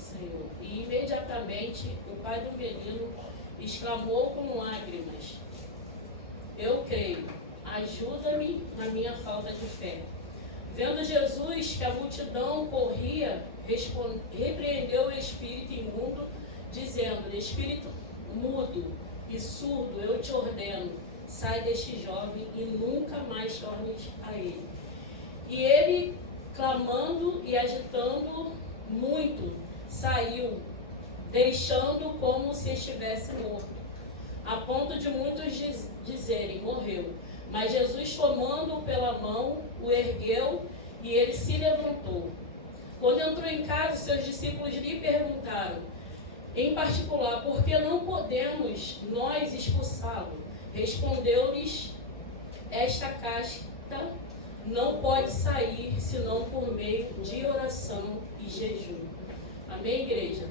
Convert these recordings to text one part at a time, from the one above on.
Senhor. E imediatamente o pai do menino exclamou com lágrimas: eu creio, ajuda-me na minha falta de fé. Vendo Jesus que a multidão corria, repreendeu o espírito imundo, dizendo: espírito mudo e surdo, eu te ordeno, sai deste jovem e nunca mais tornes a ele. E ele, clamando e agitando muito, saiu, deixando como se estivesse morto, a ponto de muitos dizerem: morreu. Mas Jesus, tomando-o pela mão, o ergueu e ele se levantou. Quando entrou em casa, seus discípulos lhe perguntaram, em particular: por que não podemos nós expulsá-lo? Respondeu-lhes: esta casta não pode sair senão por meio de oração e jejum. Amém, igreja?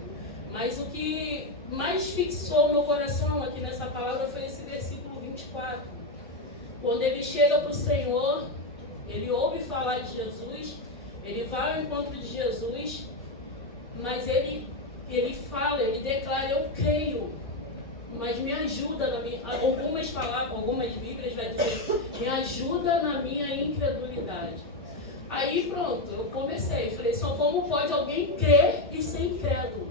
Mas o que mais fixou meu coração aqui nessa palavra foi esse versículo 24. Quando ele chega para o Senhor, ele ouve falar de Jesus, ele vai ao encontro de Jesus, mas ele fala, ele declara: eu creio, mas me ajuda na minha... Algumas palavras, algumas bíblias vai dizer: me ajuda na minha incredulidade. Aí pronto, eu comecei, falei: só como pode alguém crer e ser incrédulo?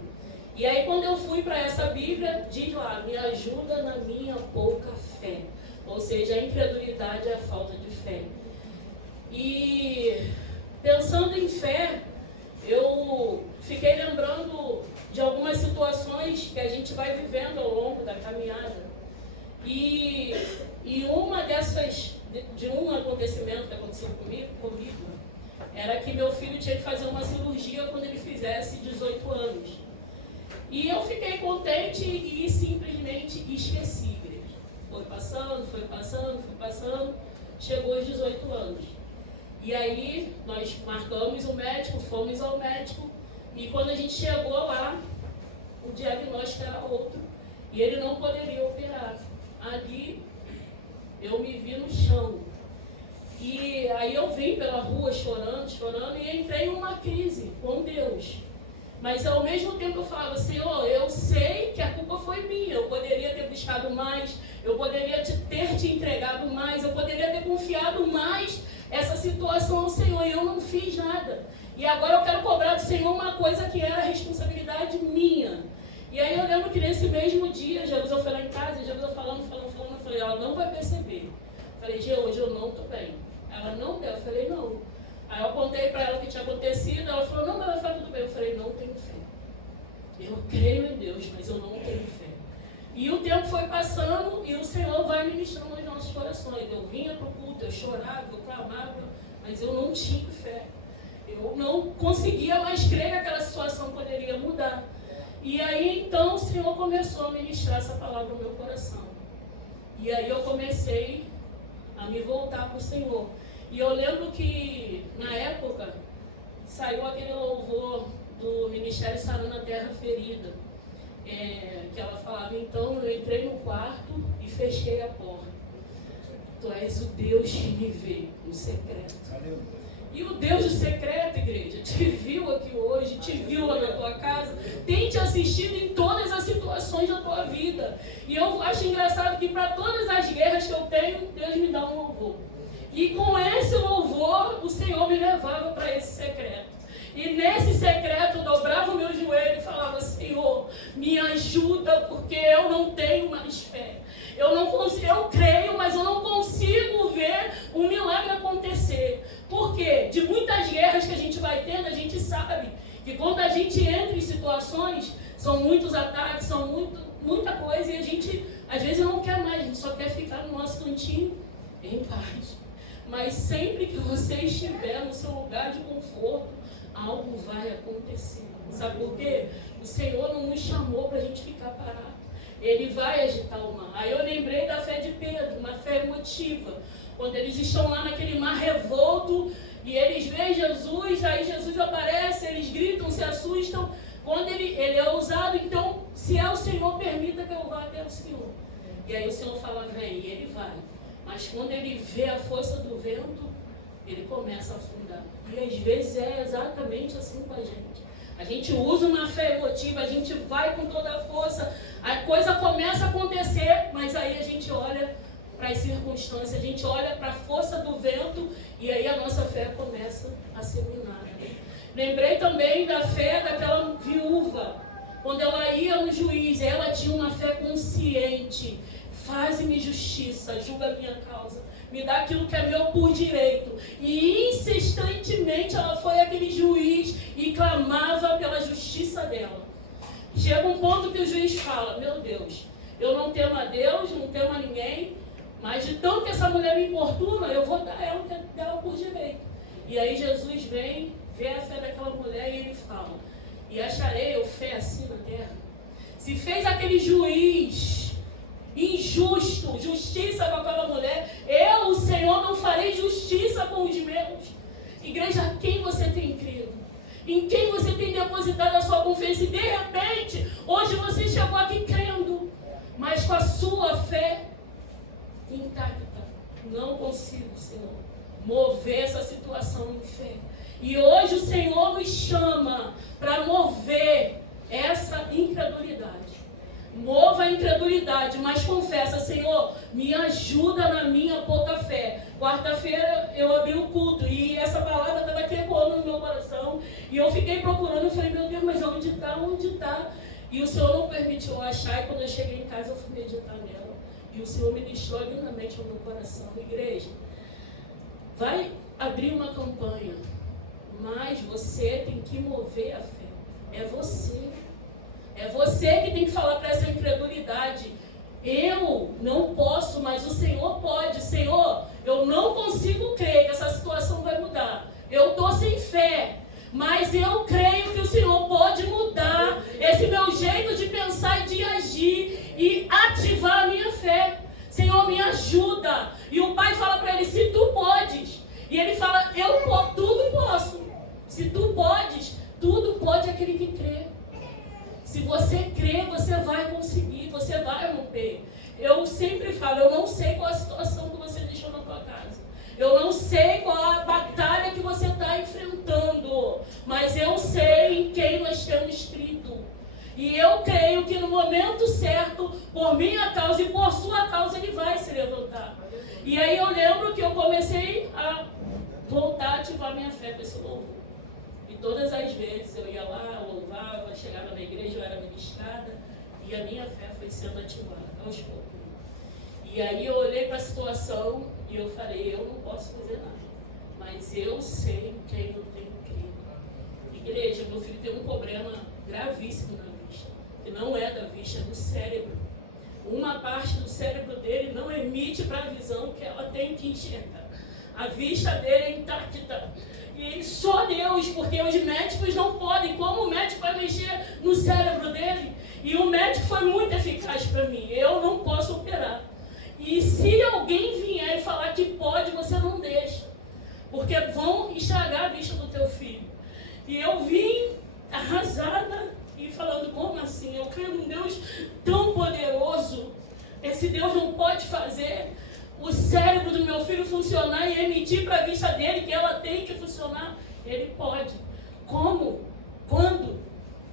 E aí quando eu fui para essa Bíblia, diz lá: me ajuda na minha pouca fé. Ou seja, a incredulidade é a falta de fé. E pensando em fé, eu fiquei lembrando de algumas situações que a gente vai vivendo ao longo da caminhada. E uma dessas, de um acontecimento que aconteceu comigo, era que meu filho tinha que fazer uma cirurgia quando ele fizesse 18 anos. E eu fiquei contente e simplesmente esqueci, igreja. Foi passando, chegou aos 18 anos. E aí nós marcamos o médico, fomos ao médico, e quando a gente chegou lá, o diagnóstico era outro, e ele não poderia operar. Ali eu me vi no chão. E aí eu vim pela rua chorando, e entrei em uma crise com Deus. Mas ao mesmo tempo eu falava: Senhor, eu sei que a culpa foi minha, eu poderia ter buscado mais, eu poderia ter te entregado mais, eu poderia ter confiado mais essa situação ao Senhor, e eu não fiz nada. E agora eu quero cobrar do Senhor uma coisa que era responsabilidade minha. E aí eu lembro que nesse mesmo dia, Jesus foi lá em casa, Jesus falando, eu falei: ela não vai perceber. Eu falei: Gê, hoje eu não estou bem. Ela: não deu. Eu falei: não. Aí eu contei para ela o que tinha acontecido, ela falou: não, mas vai ficar tudo bem. Eu falei: não tenho fé. Eu creio em Deus, mas eu não tenho fé. E o tempo foi passando e o Senhor vai ministrando nos nossos corações. Eu vinha para o culto, eu chorava, eu clamava, mas eu não tinha fé. Eu não conseguia mais crer que aquela situação poderia mudar. E aí então o Senhor começou a ministrar essa palavra no meu coração. E aí eu comecei a me voltar para o Senhor. E eu lembro que, na época, saiu aquele louvor do Ministério Sarando a Terra Ferida, que ela falava: então eu entrei no quarto e fechei a porta. Tu és o Deus que me vê no secreto. E o Deus do secreto, igreja, te viu aqui hoje, te viu lá na tua casa, tem te assistido em todas as situações da tua vida. E eu acho engraçado que para todas as guerras que eu tenho, Deus me dá um louvor. E com esse louvor, o Senhor me levava para esse secreto. E nesse secreto, eu dobrava o meu joelho e falava: Senhor, me ajuda, porque eu não tenho mais fé. Eu não consigo, eu creio, mas eu não consigo ver um milagre acontecer. Por quê? De muitas guerras que a gente vai tendo, a gente sabe que quando a gente entra em situações, são muitos ataques, são muita coisa, e a gente, às vezes, não quer mais, a gente só quer ficar no nosso cantinho em paz. Mas sempre que você estiver no seu lugar de conforto, algo vai acontecer. Sabe por quê? O Senhor não nos chamou para a gente ficar parado. Ele vai agitar o mar. Aí eu lembrei da fé de Pedro, uma fé emotiva. Quando eles estão lá naquele mar revolto e eles veem Jesus, aí Jesus aparece, eles gritam, se assustam. Quando ele é ousado, então, se é o Senhor, permita que eu vá até o Senhor. E aí o Senhor fala: vem, e ele vai. Mas quando ele vê a força do vento, ele começa a afundar. E às vezes é exatamente assim com a gente. A gente usa uma fé emotiva, a gente vai com toda a força, a coisa começa a acontecer, mas aí a gente olha para as circunstâncias, a gente olha para a força do vento e aí a nossa fé começa a ser minada. Lembrei também da fé daquela viúva, quando ela ia no juiz, ela tinha uma fé consciente. Faze-me justiça, julga a minha causa, me dá aquilo que é meu por direito. E insistentemente ela foi àquele juiz e clamava pela justiça dela. Chega um ponto que o juiz fala, meu Deus, eu não temo a Deus, não temo a ninguém, mas de tanto que essa mulher me importuna, eu vou dar ela o que é dela por direito. E aí Jesus vem, vê a fé daquela mulher e ele fala, e acharei eu fé assim na terra. Se fez aquele juiz injusto, justiça com aquela mulher, eu, o Senhor, não farei justiça com os meus. Igreja, quem você tem crido? Em quem você tem depositado a sua confiança? E de repente, hoje você chegou aqui crendo, mas com a sua fé intacta. Não consigo, Senhor, mover essa situação em fé. E hoje o Senhor nos chama para mover essa incredulidade. Mova a incredulidade, mas confessa, Senhor, me ajuda na minha pouca fé. Quarta-feira eu abri o culto e essa palavra estava ecoando no meu coração. E eu fiquei procurando, eu falei, meu Deus, mas onde está? Onde está? E o Senhor não permitiu eu achar, e quando eu cheguei em casa eu fui meditar nela. E o Senhor ministrou lindamente no meu coração. Igreja, vai abrir uma campanha, mas você tem que mover a fé. É você. É você que tem que falar para essa incredulidade. Eu não posso, mas o Senhor pode. Senhor, eu não consigo crer que essa situação vai mudar. Eu estou sem fé, mas eu creio que o Senhor pode mudar esse meu jeito de pensar e de agir e ativar a minha fé. Senhor, me ajuda. E o pai fala para ele, se tu podes. E ele fala, tudo posso. Se tu podes, tudo pode aquele que crê. Se você crê, você vai conseguir, você vai romper. Eu sempre falo, eu não sei qual a situação que você deixou na tua casa. Eu não sei qual a batalha que você está enfrentando. Mas eu sei em quem nós temos crido. E eu creio que no momento certo, por minha causa e por sua causa, ele vai se levantar. E aí eu lembro que eu comecei a voltar a ativar minha fé com esse louvor. Todas as vezes eu ia lá, louvava, chegava na igreja, eu era ministrada, e a minha fé foi sendo ativada aos poucos. E aí eu olhei para a situação e eu falei, eu não posso fazer nada, mas eu sei quem eu tenho crido. Igreja, meu filho tem um problema gravíssimo na vista, que não é da vista, é do cérebro. Uma parte do cérebro dele não emite para a visão que ela tem que enxergar. A vista dele é intacta. E só Deus, porque os médicos não podem. Como o médico vai mexer no cérebro dele? E o médico foi muito eficaz para mim. Eu não posso operar. E se alguém vier e falar que pode, você não deixa. Porque vão estragar a vista do teu filho. E eu vim arrasada e falando, como assim? Eu creio num Deus tão poderoso. Esse Deus não pode fazer o cérebro do meu filho funcionar e emitir para a vista dele que ela tem que funcionar. Ele pode. Como? Quando?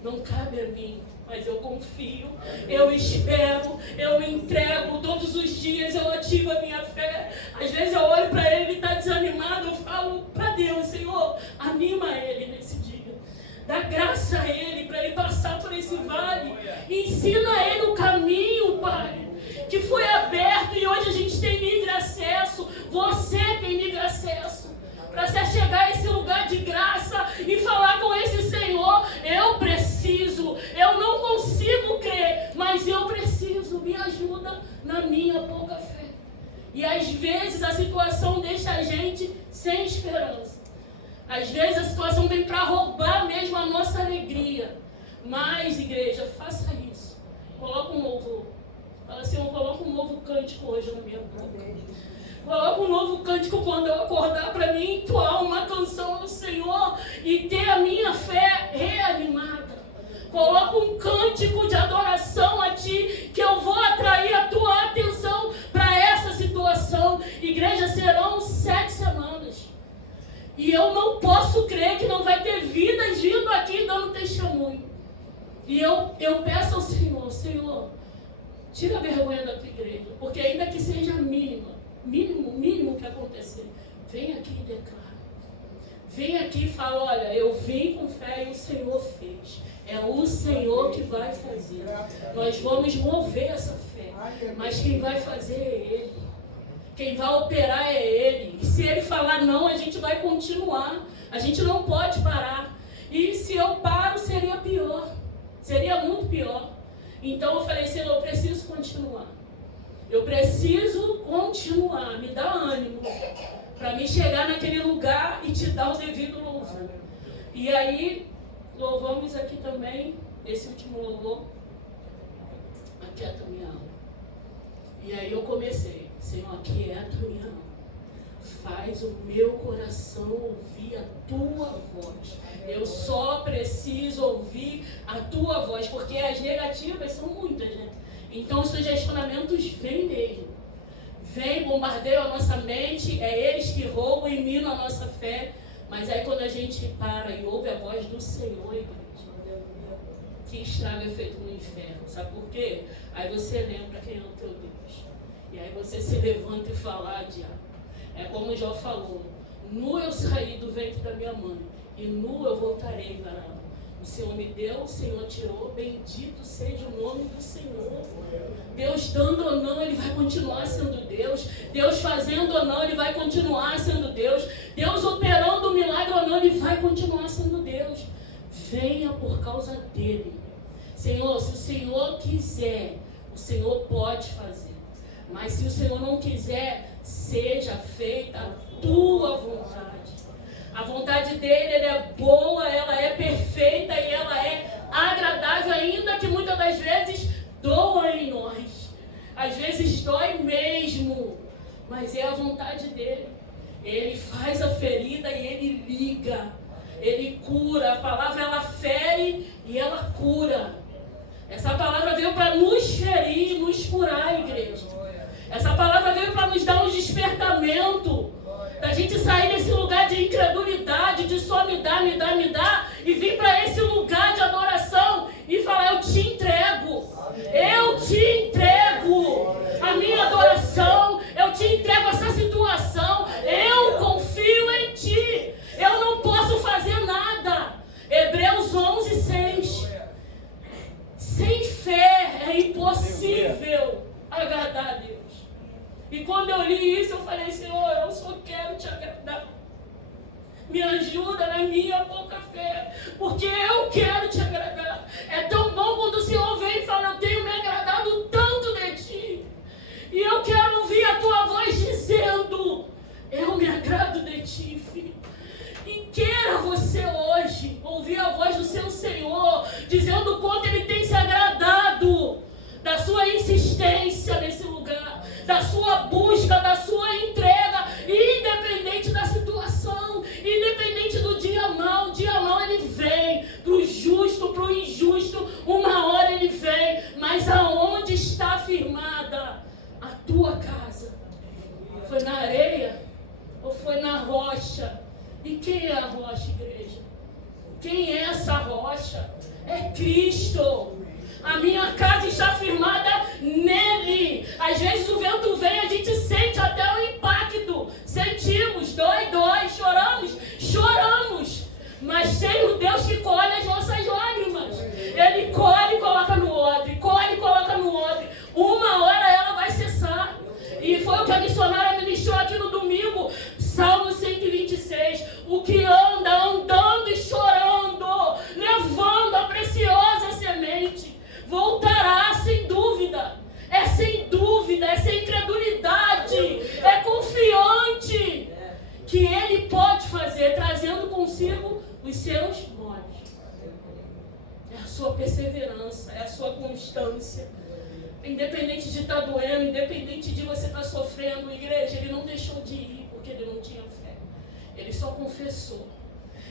Não cabe a mim, mas eu confio, eu espero, eu me entrego todos os dias, eu ativo a minha fé. Às vezes eu olho para ele, ele está desanimado, eu falo para Deus, Senhor, anima ele nesse dia. Dá graça a ele, para ele passar por esse vale. Ensina a ele o caminho, Pai, que foi aberto e hoje a gente tem livre acesso. Você tem livre acesso para você chegar a esse lugar de graça e falar com esse Senhor, eu preciso, eu não consigo crer, mas eu preciso, me ajuda na minha pouca fé. E às vezes a situação deixa a gente sem esperança. Às vezes a situação vem para roubar mesmo a nossa alegria. Mas, igreja, faça isso. Coloca um louvor. Fala assim, eu coloco um novo cântico hoje na minha boca. Coloco um novo cântico quando eu acordar para mim entoar uma canção ao Senhor e ter a minha fé reanimada. Coloco um cântico de adoração a Ti, que eu vou atrair a Tua atenção para essa situação. Igreja, serão 7 semanas. E eu não posso crer que não vai ter vidas vindo aqui dando testemunho. E eu peço ao Senhor, Senhor, tira a vergonha da tua igreja, porque ainda que seja mínimo que acontecer, vem aqui e declara. Vem aqui e fala, olha, eu vim com fé e o Senhor fez. É o Senhor que vai fazer. Nós vamos mover essa fé, mas quem vai fazer é Ele. Quem vai operar é Ele. E se Ele falar não, a gente vai continuar. A gente não pode parar. E se eu paro, seria pior. Seria muito pior. Então eu falei, Senhor, eu preciso continuar. Eu preciso continuar. Me dá ânimo para me chegar naquele lugar e te dar o devido louvor. E aí, louvamos aqui também, esse último louvor, aquieta minha alma. E aí eu comecei, Senhor, aquieta minha alma. Faz o meu coração ouvir a tua voz. Eu só preciso ouvir a tua voz, porque as negativas são muitas, né? Então os sugestionamentos vêm mesmo. Vem, bombardeiam a nossa mente, é eles que roubam e minam a nossa fé. Mas aí quando a gente para e ouve a voz do Senhor, igreja, que estrago é feito no inferno. Sabe por quê? Aí você lembra quem é o teu Deus. E aí você se levanta e fala, diabo. É como o Jó falou, nu eu saí do ventre da minha mãe, e nu eu voltarei para ela. O Senhor me deu, o Senhor tirou, bendito seja o nome do Senhor. Deus dando ou não, Ele vai continuar sendo Deus. Deus fazendo ou não, Ele vai continuar sendo Deus. Deus operando o milagre ou não, Ele vai continuar sendo Deus. Venha por causa dEle. Senhor, se o Senhor quiser, o Senhor pode fazer. Mas se o Senhor não quiser, seja feita a tua vontade. A vontade dele, ela é boa, ela é perfeita e ela é agradável, ainda que muitas das vezes doa em nós. Às vezes dói mesmo, mas é a vontade dele. Ele faz a ferida e ele liga, ele cura. A palavra, ela fere e ela cura. Essa palavra veio para nos ferir e nos curar, igreja. Essa palavra veio para nos dar um despertamento, da gente sair desse lugar de incredulidade, de só me dá, e vir para esse lugar de adoração e falar, eu te entrego a minha adoração, eu te entrego essa situação, eu confio em ti, eu não posso fazer nada. Hebreus 11:6. Sem fé é impossível agradar a Deus. E quando eu li isso, eu falei, Senhor, eu só quero te agradar. Me ajuda na minha pouca fé, porque eu quero te agradar. É tão bom quando o Senhor vem e fala, eu tenho me agradado tanto de ti. E eu quero ouvir a tua voz dizendo, eu me agrado de ti, filho. E queira você hoje ouvir a voz do seu Senhor, dizendo o quanto Ele tem se agradado da sua insistência nesse lugar, da sua busca, da sua entrega, independente da situação, independente do dia mau. O dia mau ele vem, pro justo, pro injusto, uma hora ele vem, mas aonde está firmada a tua casa? Foi na areia ou foi na rocha? E quem é a rocha, igreja? Quem é essa rocha? É Cristo. A minha casa está firmada nele. Às vezes o vento vem, a gente sente até o impacto. Sentimos, dói, choramos. Mas tem o Deus que colhe as nossas lágrimas. Ele colhe e coloca no odre, Uma hora ela vai cessar. E foi o que a missionária ministrou aqui no domingo. Salmo 126. O que anda andando e chorando, levando a preciosa semente, voltará sem dúvida. É sem dúvida, é sem incredulidade, é confiante que Ele pode fazer, trazendo consigo os seus molhos. É a sua perseverança, é a sua constância. Independente de estar doendo, independente de você estar sofrendo, igreja, Ele não deixou de ir porque Ele não tinha fé. Ele só confessou.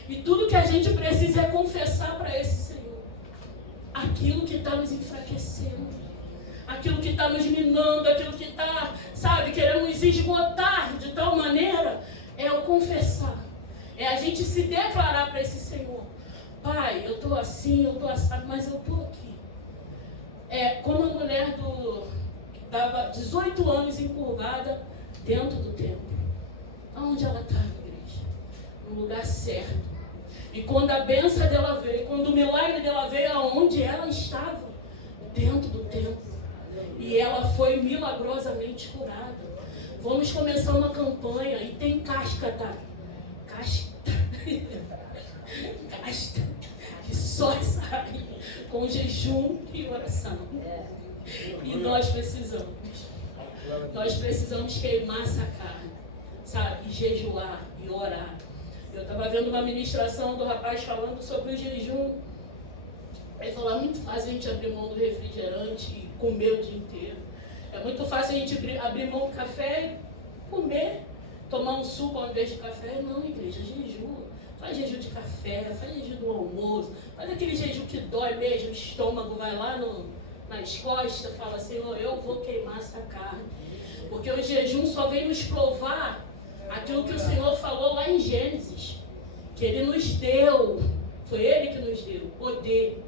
E tudo que a gente precisa é confessar para esse Senhor aquilo que está nos enfraquecendo, aquilo que está nos minando, aquilo que está, querendo nos esgotar de tal maneira, é o confessar. É a gente se declarar para esse Senhor. Pai, eu estou assim, eu estou assado, mas eu estou aqui. Como a mulher que estava 18 anos encurvada dentro do templo. Aonde ela estava, igreja? No lugar certo. E quando a bênção dela veio, quando o milagre dela veio, aonde ela estava? Dentro do templo. E ela foi milagrosamente curada. Vamos começar uma campanha e tem casca, tá? Casca. Casca. Que só sai com jejum e oração. E nós precisamos queimar essa carne, sabe? E jejuar e orar. Eu estava vendo uma ministração do rapaz falando sobre o jejum. Ele falou, é muito fácil a gente abrir mão do refrigerante e comer o dia inteiro. É muito fácil a gente abrir mão do café e comer, tomar um suco ao invés de café. Não, igreja, jejum. Faz jejum de café, faz jejum do almoço, faz aquele jejum que dói mesmo, o estômago vai lá nas costas, fala, Senhor, eu vou queimar essa carne. Porque o jejum só vem nos provar aquilo que o Senhor falou lá em Gênesis, que Ele nos deu, foi Ele que nos deu, poder,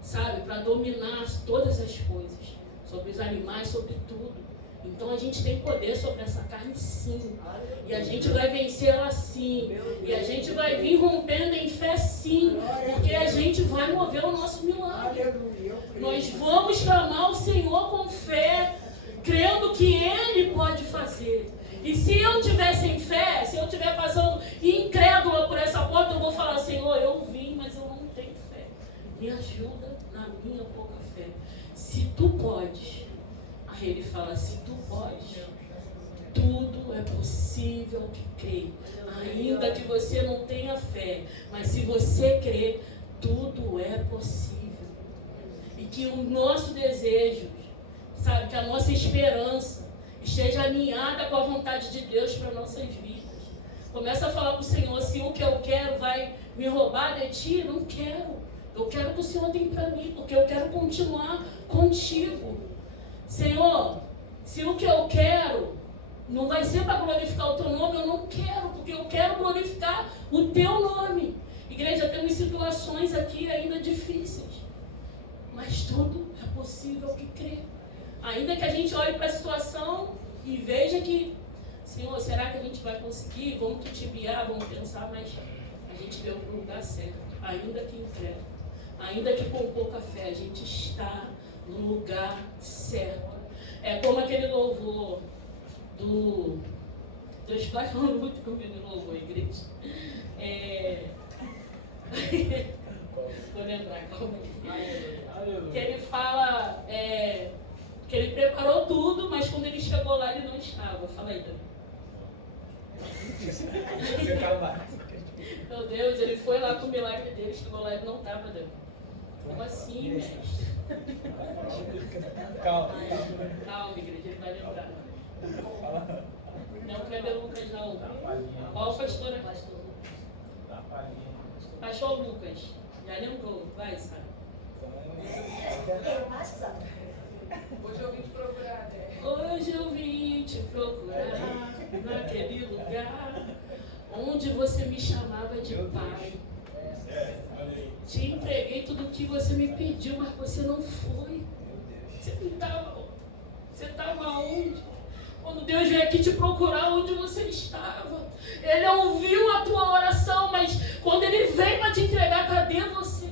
sabe, para dominar todas as coisas, sobre os animais, sobre tudo. Então a gente tem poder sobre essa carne sim, e a gente vai vencer ela sim, e a gente vai vir rompendo em fé sim, porque a gente vai mover o nosso milagre. Nós vamos clamar o Senhor com fé, crendo que Ele pode fazer. E se eu estiver sem fé, se eu estiver passando incrédula por essa porta, eu vou falar, Senhor, eu vim, mas eu não tenho fé. Me ajuda na minha pouca fé. Se tu podes, aí ele fala, se tu podes, tudo é possível que crê. Ainda que você não tenha fé, mas se você crê, tudo é possível. E que o nosso desejo, sabe, que a nossa esperança esteja alinhada com a vontade de Deus para nossas vidas. Começa a falar com o Senhor, se o que eu quero vai me roubar de ti, não quero. Eu quero que o Senhor tenha para mim, porque eu quero continuar contigo. Senhor, se o que eu quero não vai ser para glorificar o teu nome, eu não quero, porque eu quero glorificar o teu nome. Igreja, temos situações aqui ainda difíceis, mas tudo é possível que crê. Ainda que a gente olhe para a situação e veja que, Senhor, será que a gente vai conseguir? Vamos tutibiar, vamos pensar, mas a gente veio para o lugar certo. Ainda que incrédulo, ainda que com pouca fé, a gente está no lugar certo. É como aquele louvor Deus vai falando muito comigo de louvor, igreja. Vou lembrar como é. Que ele fala que ele preparou tudo, mas quando ele chegou lá ele não estava. Fala aí, Deus. Meu Deus, ele foi lá com o milagre dele, chegou lá e ele não estava, Deus. Como assim, mestre? Calma, igreja, ele vai lembrar. Não, Kleber Lucas não. Qual pastora? Pastor Lucas. Já lembrou? Vai, sabe? Hoje eu vim te procurar, né? Hoje eu vim te procurar naquele lugar onde você me chamava de pai. Te entreguei tudo o que você me pediu, mas você não foi. Você não estava. Você estava onde? Quando Deus veio aqui te procurar, onde você estava? Ele ouviu a tua oração, mas quando Ele veio para te entregar, cadê você?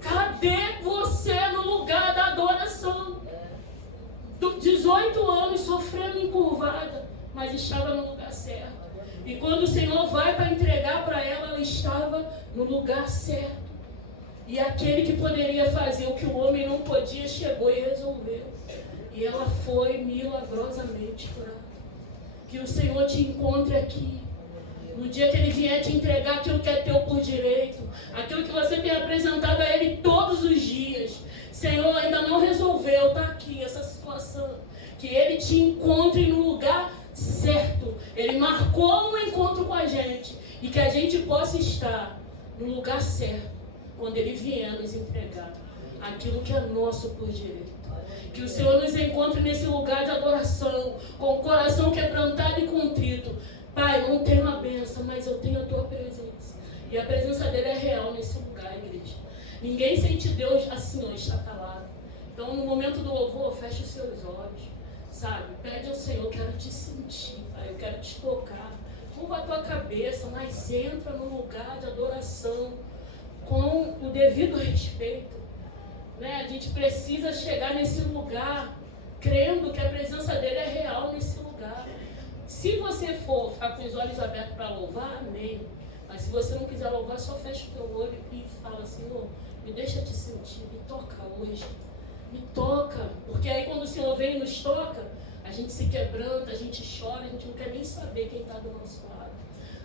Cadê você no lugar da adoração? 18 anos sofrendo encurvada, mas estava no lugar certo. E quando o Senhor vai para entregar para ela, ela estava no lugar certo. E aquele que poderia fazer o que o homem não podia, chegou e resolveu. E ela foi milagrosamente curada. Que o Senhor te encontre aqui. No dia que Ele vier te entregar aquilo que é teu por direito, aquilo que você tem apresentado a Ele todos os dias. Senhor, ainda não resolveu, está aqui essa situação. Que Ele te encontre no lugar certo. Ele marcou um encontro com a gente. E que a gente possa estar no lugar certo quando Ele vier nos entregar aquilo que é nosso por direito. Que o Senhor nos encontre nesse lugar de adoração, com o coração quebrantado e contrito, Pai, não tenho a bênção, mas eu tenho a tua presença. E a presença dele é real nesse lugar, igreja. Ninguém sente Deus assim, ó, está calado. Então, no momento do louvor, feche os seus olhos, sabe? Pede ao Senhor, eu quero te sentir, Pai, eu quero te tocar. Curva a tua cabeça, mas entra no lugar de adoração com o devido respeito. Né? A gente precisa chegar nesse lugar crendo que a presença dele é real nesse lugar. Se você for ficar com os olhos abertos para louvar, amém. Mas se você não quiser louvar, só fecha o teu olho e fala, Senhor, me deixa te sentir, me toca hoje. Me toca. Porque aí quando o Senhor vem e nos toca, a gente se quebranta, a gente chora, a gente não quer nem saber quem está do nosso lado.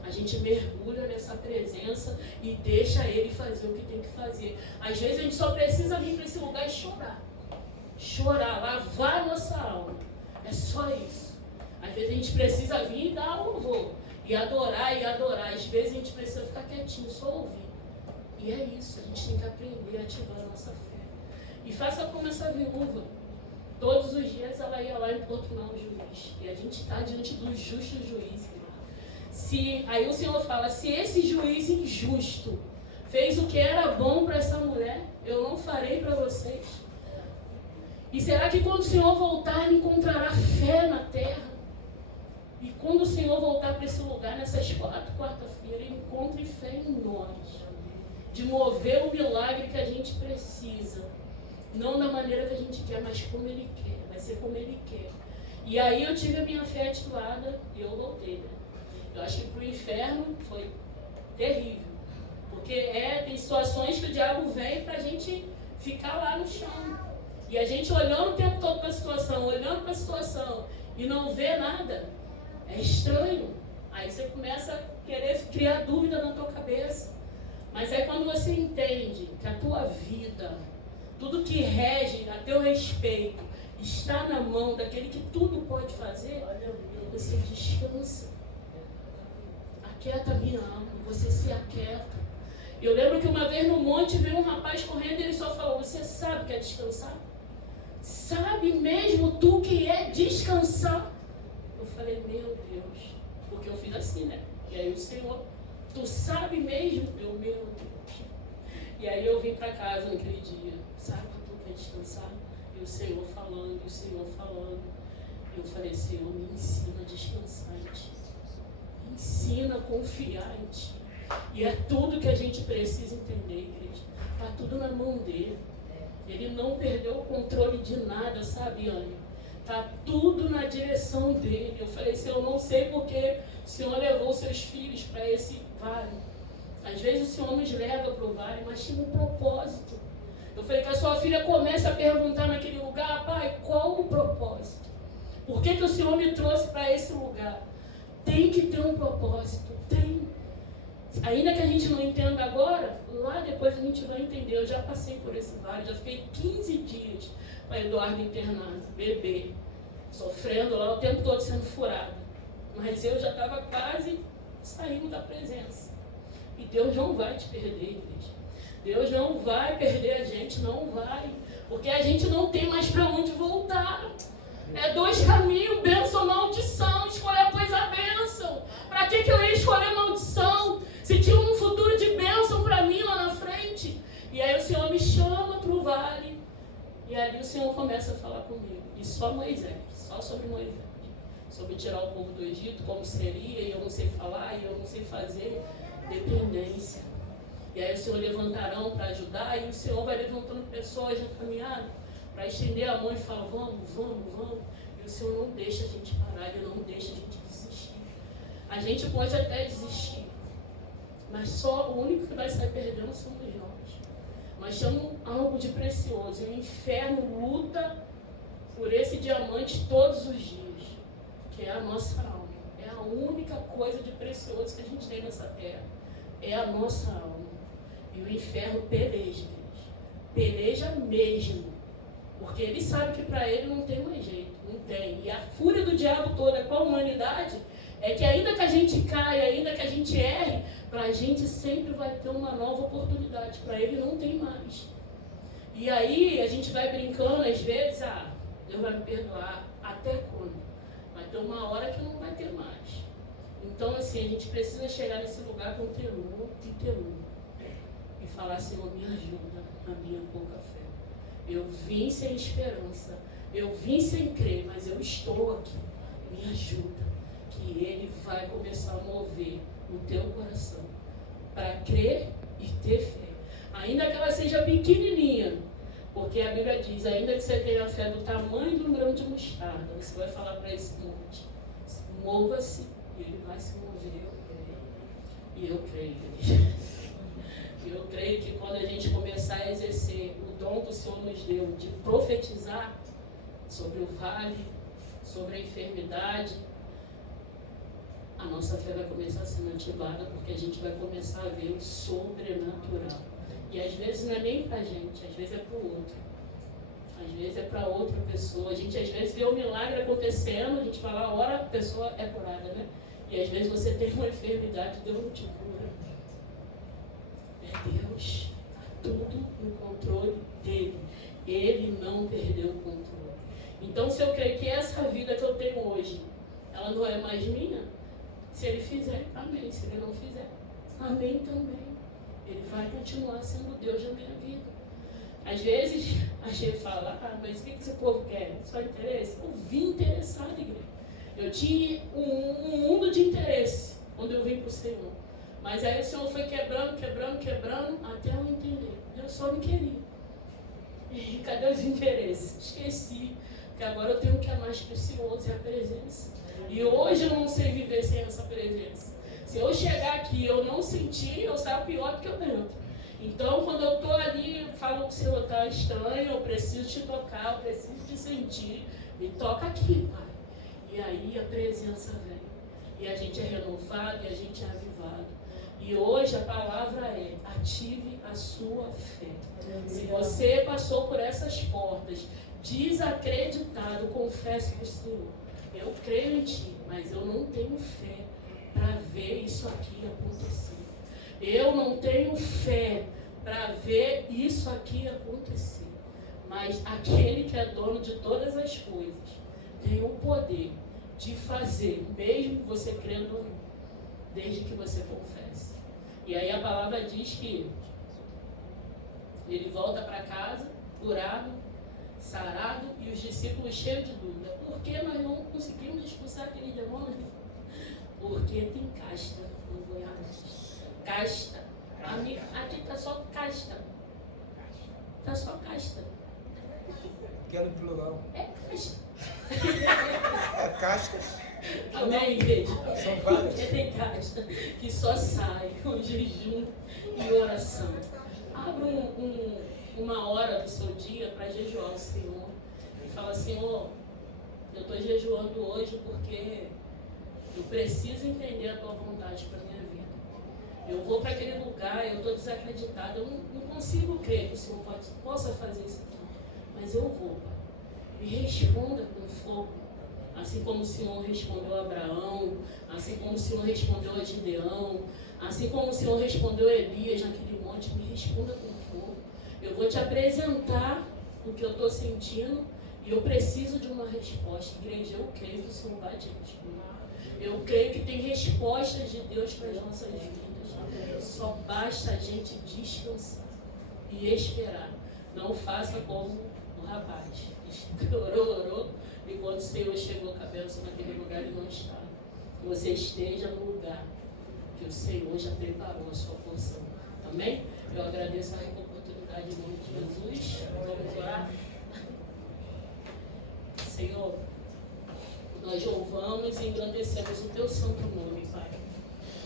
A gente mergulha nessa presença e deixa Ele fazer o que tem que fazer. Às vezes a gente só precisa vir para esse lugar e chorar. Chorar, lavar a nossa alma. É só isso. Às vezes a gente precisa vir e dar louvor. E adorar. Às vezes a gente precisa ficar quietinho, só ouvir. E é isso, a gente tem que aprender a ativar a nossa fé. E faça como essa viúva. Todos os dias ela ia lá importunar o juiz. E a gente está diante do justo juiz. Aí o Senhor fala, se esse juiz injusto fez o que era bom para essa mulher, eu não farei para vocês. E será que quando o Senhor voltar, ele encontrará fé na terra? E quando o Senhor voltar para esse lugar, nessas 4 quarta-feiras, ele encontre fé em nós. De mover o milagre que a gente precisa. Não da maneira que a gente quer, mas como Ele quer. Vai ser como Ele quer. E aí eu tive a minha fé ativada e eu voltei. Né? Eu acho que para o inferno foi terrível. Porque tem situações que o diabo vem para a gente ficar lá no chão. E a gente olhando o tempo todo para a situação, e não vê nada, é estranho. Aí você começa a querer criar dúvida na tua cabeça. Mas é quando você entende que a tua vida, tudo que rege a teu respeito, está na mão daquele que tudo pode fazer, você descansa. Aquieta minha alma, você se aquieta. Eu lembro que uma vez no monte veio um rapaz correndo e ele só falou, você sabe o que é descansar? Sabe mesmo tu que é descansar? Eu falei, meu Deus, porque eu fiz assim, né? E aí o Senhor, tu sabe mesmo? Meu Deus. E aí eu vim para casa naquele dia, sabe tu que é descansar? E o Senhor falando, Eu falei, Senhor, me ensina a descansar em Ti. Me ensina a confiar em Ti. E é tudo que a gente precisa entender, igreja. Está tudo na mão dele. Ele não perdeu o controle de nada, sabe, Anny? Está tudo na direção dele. Eu falei, Senhor, eu não sei porque o Senhor levou seus filhos para esse vale. Às vezes o Senhor nos leva para o vale, mas tinha um propósito. Eu falei que a sua filha começa a perguntar naquele lugar, pai, qual o propósito? Por que o Senhor me trouxe para esse lugar? Tem que ter um propósito, tem. Ainda que a gente não entenda agora, lá depois a gente vai entender. Eu já passei por esse vale, já fiquei 15 dias com a Eduardo internado, bebê, sofrendo lá o tempo todo sendo furado. Mas eu já estava quase saindo da presença. E Deus não vai te perder, igreja. Deus não vai perder a gente, não vai. Porque a gente não tem mais para onde voltar. É 2 caminhos, bênção ou maldição. Escolher, pois, a bênção. Para que eu ia escolher maldição? Se tinha um futuro de bênção para mim lá na frente. E aí o Senhor me chama para o vale. E ali o Senhor começa a falar comigo. E só Moisés, só sobre Moisés. Sobre tirar o povo do Egito, como seria, e eu não sei falar, e eu não sei fazer. Dependência. E aí o Senhor levantarão para ajudar, e o Senhor vai levantando pessoas na caminhada para estender a mão e falar, vamos. E o Senhor não deixa a gente parar, Ele não deixa a gente desistir. A gente pode até desistir, mas só o único que vai sair perdendo somos nós. Nós temos algo de precioso, e o inferno luta por esse diamante todos os dias, que é a nossa alma. É a única coisa de precioso que a gente tem nessa terra. É a nossa alma. E o inferno peleja, peleja mesmo. Porque ele sabe que para ele não tem mais jeito, não tem. E a fúria do diabo toda com a humanidade é que ainda que a gente caia, ainda que a gente erre, para a gente sempre vai ter uma nova oportunidade. Para ele não tem mais. E aí a gente vai brincando às vezes, Deus vai me perdoar. Até quando? Vai ter uma hora que não vai ter mais. Então, assim, a gente precisa chegar nesse lugar com temor e temor. E falar, Senhor, me ajuda na minha pouca fé. Eu vim sem esperança, eu vim sem crer, mas eu estou aqui. Me ajuda, que Ele vai começar a mover o teu coração para crer e ter fé. Ainda que ela seja pequenininha, porque a Bíblia diz, ainda que você tenha a fé do tamanho de um grão de mostarda, você vai falar para esse monte, mova-se, e ele vai se mover. E eu creio, igreja. Eu creio que quando a gente começar a exercer o dom que o Senhor nos deu de profetizar sobre o vale, sobre a enfermidade, a nossa fé vai começar a ser ativada, porque a gente vai começar a ver o sobrenatural. E às vezes não é nem pra gente, às vezes é pro outro. Às vezes é para outra pessoa. A gente às vezes vê o milagre acontecendo, a gente fala, ora, a pessoa é curada, né? E às vezes você tem uma enfermidade, Deus não te cura. É Deus, está tudo no controle dele. Ele não perdeu o controle. Então, se eu creio que essa vida que eu tenho hoje, ela não é mais minha, se ele fizer, amém. Se ele não fizer, amém também. Ele vai continuar sendo Deus na minha vida. Às vezes, a gente fala, mas o que esse povo quer? Só interesse? Eu vim interessado, igreja. Eu tinha um mundo de interesse quando eu vim para o Senhor. Mas aí o Senhor foi quebrando, até eu entender. Deus só me queria. E cadê os interesses? Esqueci. Porque agora eu tenho o que é mais precioso, é a presença. E hoje eu não sei viver sem essa presença. Se eu chegar aqui e eu não sentir, eu saio pior do que eu dentro. Então, quando eu estou ali, eu falo que o Senhor está estranho, eu preciso te tocar, eu preciso te sentir. Me toca aqui, Pai. E aí a presença vem. E a gente é renovado e a gente é avivado. E hoje a palavra é, ative a sua fé. Se você passou por essas portas, desacreditado, confesse para o Senhor. Eu creio em Ti, mas eu não tenho fé para ver isso aqui acontecer. Eu não tenho fé para ver isso aqui acontecer. Mas aquele que é dono de todas as coisas tem o poder de fazer, mesmo você crendo ou não, desde que você confesse. E aí a palavra diz que ele volta para casa, curado, sarado, e os discípulos cheios de dúvida. Por que nós não conseguimos expulsar aquele demônio? Porque tem casta no Goiás. Casta. Aqui está só casta. Está só casta. Quero plural. É casta. É cascas. Amém, igreja? São várias. Porque tem casta que só sai com jejum e oração. Abra uma hora do seu dia para jejuar o Senhor. E fala, Senhor, eu estou jejuando hoje porque eu preciso entender a tua vontade para a minha vida. Eu vou para aquele lugar, eu estou desacreditado, eu não consigo crer que o Senhor possa fazer isso aqui. Mas eu vou, Pai. Me responda com fogo. Assim como o Senhor respondeu a Abraão, assim como o Senhor respondeu a Gideão, assim como o Senhor respondeu a Elias naquele monte, me responda com fogo. Eu vou te apresentar o que eu estou sentindo e eu preciso de uma resposta. Igreja, eu creio que o Senhor vai te responder. Eu creio que tem respostas de Deus para as nossas vidas. Só basta a gente descansar e esperar. Não faça como o rapaz. Orou, e quando o Senhor chegou com a bênção naquele lugar, ele não está. Que você esteja no lugar que o Senhor já preparou a sua porção. Amém? Eu agradeço a oportunidade em nome de Jesus. Vamos orar. Senhor, nós louvamos e engrandecemos o teu santo nome, Pai.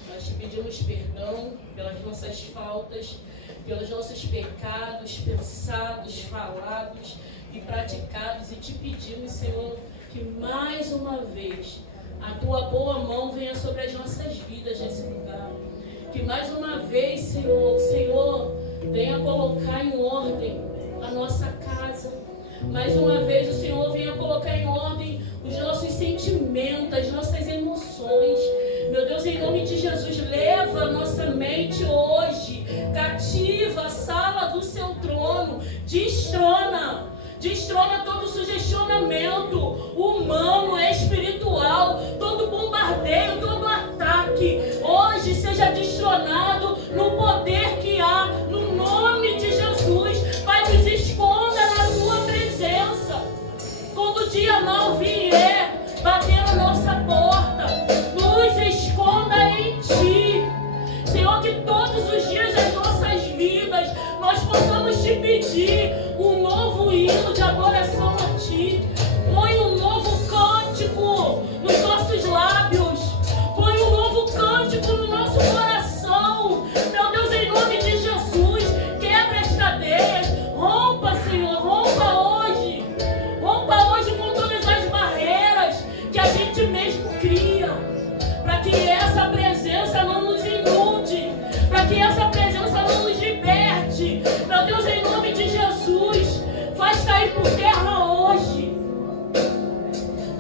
Nós te pedimos perdão pelas nossas faltas, pelos nossos pecados, pensados, falados e praticados, e te pedimos, Senhor, que mais uma vez a tua boa mão venha sobre as nossas vidas nesse lugar. Que mais uma vez, Senhor, venha colocar em ordem a nossa casa. Mais uma vez o Senhor venha colocar em ordem os nossos sentimentos, as nossas emoções. Meu Deus, em nome de Jesus, leva a nossa mente hoje cativa a sala do seu trono. Destrona todo sugestionamento humano, espiritual, todo bombardeio, todo ataque. todos os dias das nossas vidas nós possamos te pedir um novo hino de adoração a Ti. Põe um novo cântico nos nossos lábios. Põe um novo cântico no nosso coração. Meu Deus, em nome de Jesus, quebra as cadeias. Rompa, Senhor, rompa hoje. Rompa hoje com todas as barreiras que a gente mesmo cria. Para que essa presença não nos inunde. Para que essa presença não nos liberte. Meu Deus, em nome de Jesus, faz cair por terra hoje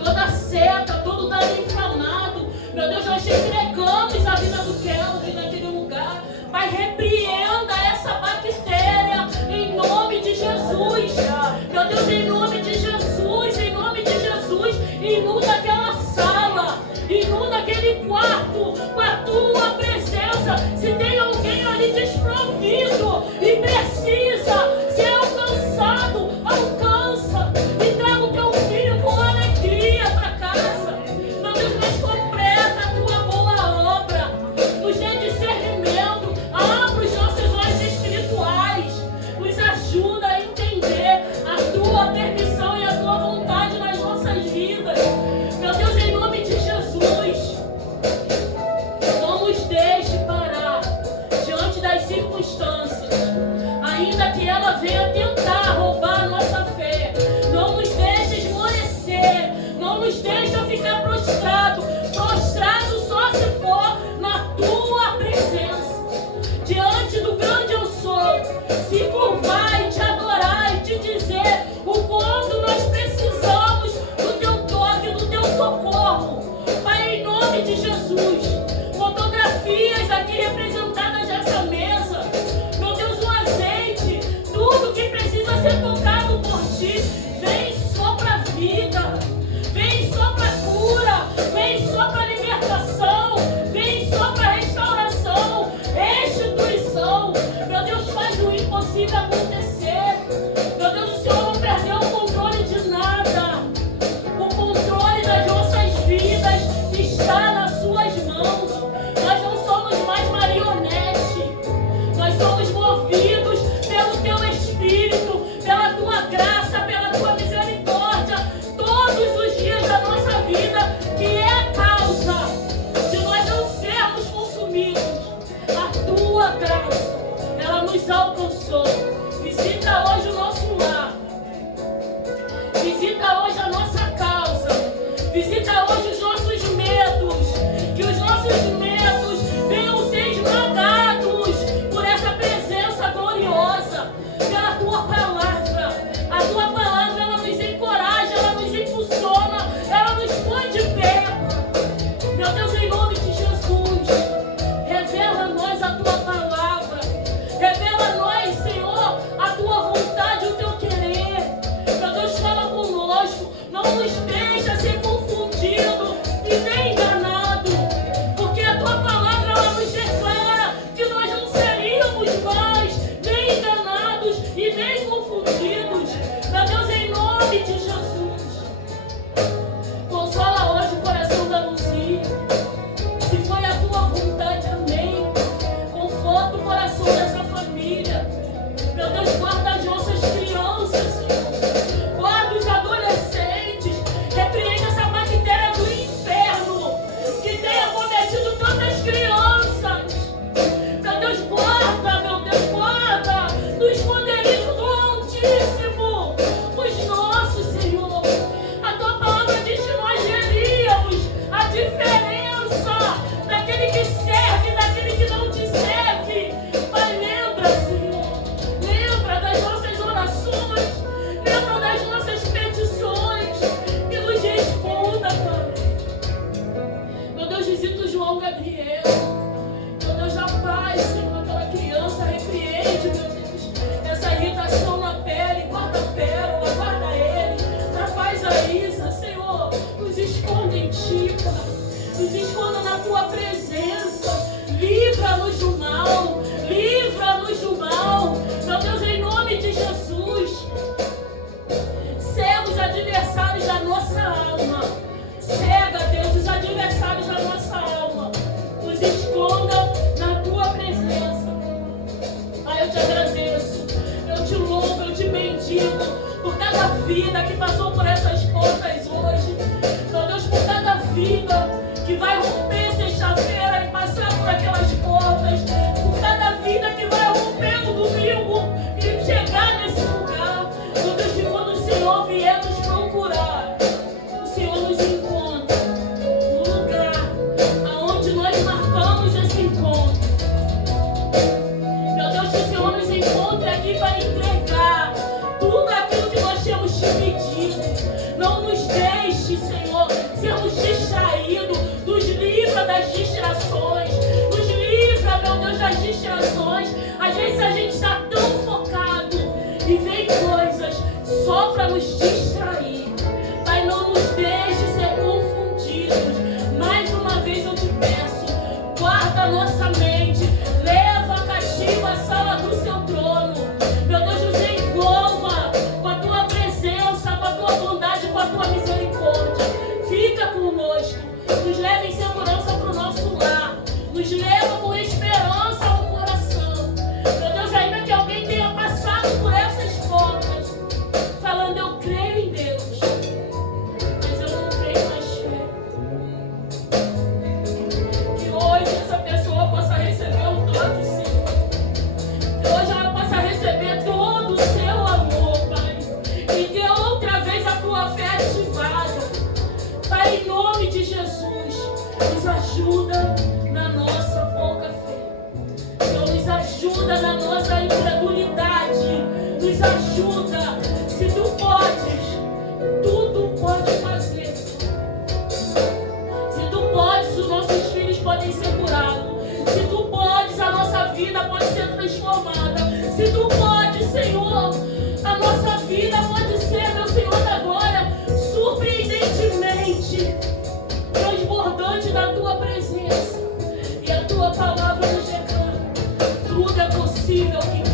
toda seta, todo dano inflamado. Meu Deus, nós te entregamos a vida do Kelvin naquele lugar. Pai, repreenda essa bactéria em nome de Jesus. Meu Deus, em nome de Jesus, em nome de Jesus, inunda aquela sala, inunda aquele quarto com a tua presença. Se tem alguém ali desprovido e precisa ser alcançado, alcança e traga o teu filho com alegria para casa. Meu Deus, mas completa a tua boa obra, nos dê discernimento, abra os nossos olhos espirituais, nos ajuda a entender a tua permissão e a tua vontade nas nossas vidas. Meu Deus, em nome de Jesus, não nos deixe parar diante das circunstâncias, ainda que ela venha tentar roubar a nossa fé. Não nos deixe esmorecer, não nos deixe ficar prostrado só se for na tua presença, diante do grande eu sou, se curvar e te adorar e te dizer o quanto nós precisamos do teu toque, do teu socorro. Pai, em nome de Jesus, fotografias aqui representadas nessa mesa, meu Deus, o azeite, tudo que precisa ser tocado por ti, vem só para vida, vem só para cura, vem só para libertação, vem só para restauração, restituição. Meu Deus, faz o impossível acontecer. Meu Deus, o Senhor não perdeu o controle de nada. O controle das nossas vidas está nas suas mãos. Nós não somos mais marionete. Nós somos movidos pelo teu Espírito, pela tua graça, pela tua misericórdia, todos os dias da nossa vida, que é a causa de nós não sermos consumidos. A tua graça, ela nos alcançou. Visita hoje o nosso lar. Visita hoje a nossa causa. Visita hoje os nossos medos. Que os nossos medos venham ser esmagados por essa presença gloriosa, pela tua palavra. A tua palavra, ela nos encoraja, ela nos impulsiona, ela nos põe de pé. Meu Deus, em nome de Jesus, revela a nós a tua palavra. Revela a nós, Senhor, te agradeço, eu te louvo, eu te bendigo por cada vida que passou por essas portas hoje. Meu Deus, por cada vida que vai romper sexta-feira e passar por aquelas portas, por cada vida que vai romper no domingo e chegar nesse lugar. Meu Deus, que quando o Senhor vier nos procurar, o Senhor nos encontra no lugar aonde nós marcamos esse encontro. Meu Deus, que o Senhor nos encontre aqui para entregar tudo aquilo que nós temos te pedido. Não nos deixe, Senhor, sermos distraídos. Nos livra das distrações. Nos livra, meu Deus, das distrações. Às vezes a gente está tão focado e vem coisas só para nos distrair. Pai, não nos deixe ser confundidos. Mais uma vez eu te peço, guarda a nossa mente, leva cativa a sala do seu trono. Meu Deus, nos envolva com a tua presença, com a tua bondade, com a tua misericórdia. Fica conosco, nos leva em segurança para o nosso lar, nos leva com esperança ao coração. Meu Deus, ainda que alguém tenha passado por essas portas, falando eu creio em Deus, mas eu não tenho mais fé. Que hoje essa pessoa possa receber o toque, Senhor. Que hoje ela possa receber todo o seu amor, Pai. E ter outra vez a tua fé ativada. Pai, em nome de Jesus, nos ajuda na nossa pouca fé. Senhor, nos ajuda na nossa incredulidade. Nos ajuda. Se tu podes, tudo pode fazer. Se tu podes, os nossos filhos podem ser curados. Se tu podes, a nossa vida pode ser transformada. Se tu podes, Senhor, a nossa vida pode ser, meu Senhor da glória, surpreendentemente transbordante da tua presença. E a tua palavra nos declara: tudo é possível que